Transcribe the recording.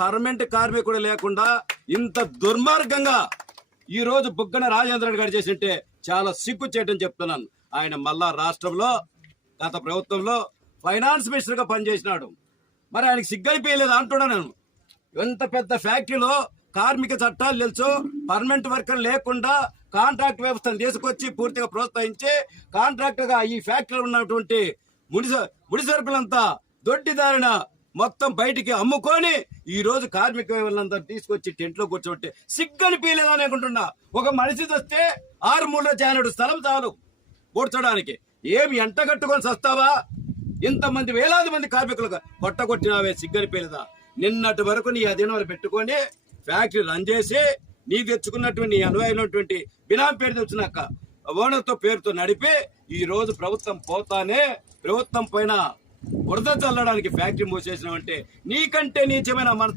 Permanent కార్మికుడు లేకుండా ఇంత దుర్మార్గంగా ఈ రోజు బుగ్గన రాజేంద్ర గారు చేసింటే చాలా సిగ్గు చేయటం చెప్తున్నాను. ఆయన మళ్ళా రాష్ట్రంలో గత ప్రభుత్వంలో ఫైనాన్స్ మినిస్టర్ గా పనిచేసినాడు. మరి ఆయనకి సిగ్గైపోయలేదు అంటున్నా నేను. ఎంత పెద్ద ఫ్యాక్టరీలో కార్మిక చట్టాలు తెలుసు, పర్మనెంట్ వర్కర్ లేకుండా కాంట్రాక్ట్ వ్యవస్థను తీసుకొచ్చి పూర్తిగా ప్రోత్సహించి కాంట్రాక్ట్ గా ఈ ఫ్యాక్టరీలో ఉన్నటువంటి ముడి సరుకులంతా దొడ్డిదారిన మొత్తం బయటికి అమ్ముకొని ఈ రోజు కార్మిక వ్యవస్థలంతా తీసుకొచ్చి టెంట్లో కూర్చోబెట్టి సిగ్గని పీలేదని అనుకుంటున్నా. ఒక మనిషి వస్తే 6 మూల జానడు స్థలం చాలు కూర్చోడానికి. ఏమి ఎంట కట్టుకొని వస్తావా? ఇంతమంది వేలాది మంది కార్మికులుగా కొట్టగొట్టినావే, సిగ్గని పీలేదా? నిన్నటి వరకు నీ అధీనంలో పెట్టుకొని ఫ్యాక్టరీ రన్ చేసి నీ తెచ్చుకున్నటువంటి నీ అనువైనటువంటి బినామీ పేరు తెచ్చినాక ఓనర్తో పేరుతో నడిపి ఈ రోజు ప్రభుత్వం పోతానే ప్రభుత్వం పైన బురద చల్లడానికి ఫ్యాక్టరీ మూసేసినావంటే నీకంటే నీచమైన మనసు